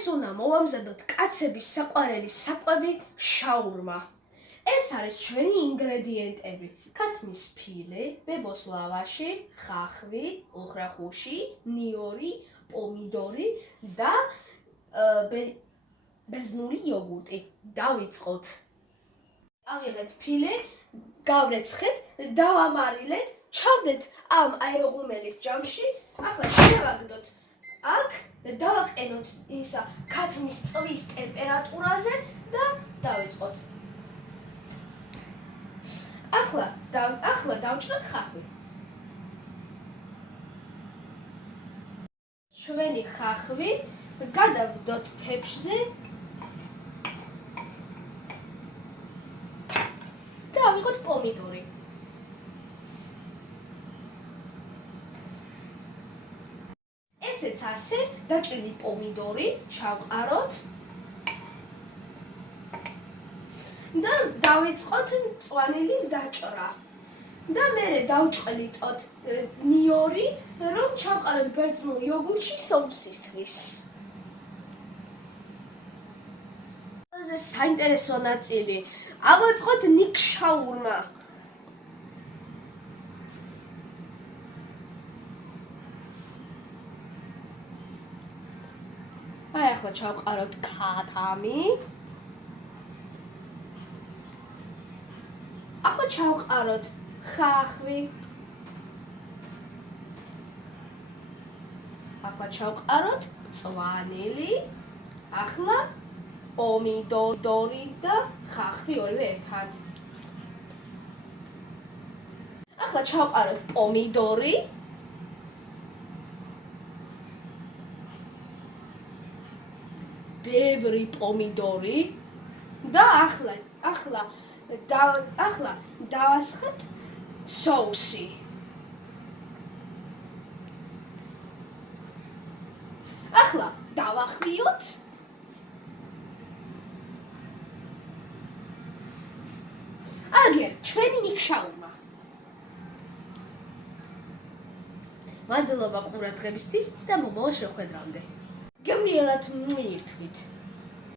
ეს უნდა მოვამზადოთ კაცების საყვარელი საკვები შაურმა. ეს არის ჩვენი ინგრედიენტები: ქათმის ფილე, ბებოს ლავაში, ხახვი, უხრახუში, ნიორი, პომიდორი და ბერძნული იოგურტი. დავიწყოთ. ავიღეთ ფილე, გავრეცხეთ, დავამარილეთ, ჩავდეთ ამ აეროღუმელის ჯამში. ახლა შევაგდოთ აქ და დავაყენოთ ისა ქათმის წვის ტემპერატურაზე და დავიწყოთ. ახლა დავჭროთ ხახვი. ჩვენი ხახვი გადავდოთ თეფშზე და ავიღოთ პომიდორი. ესეც ასე დაჭრილი პომიდორი ჩავყაროთ და დავიწყოთ მწვანილის დაჭრა. და მერე დავჭყლიტოთ ნიორი, რომ ჩავყაროთ ბერძნულ იოგურტში სოუსისთვის. ყველაზე საინტერესო ნაწილი. ავაწყოთ ნიკშაურმა. აი ახლა ჩავყაროთ ქათამი. ახლა ჩავყაროთ ხახვი. ახლა ჩავყაროთ მწვანილი. ახლა პომიდორი და ხახვი ორივე ერთად. ახლა ჩავყაროთ პომიდორი. ბევრი პომიდორი და ახლა დავასხეთ სოუსი. ახლა დავახვიოთ. აგერ ჩვენი ნიკშაურმა. მადლობა ყურადღებისთვის და მომავალ შეხვედრამდე. გემრიელად მიირთვით.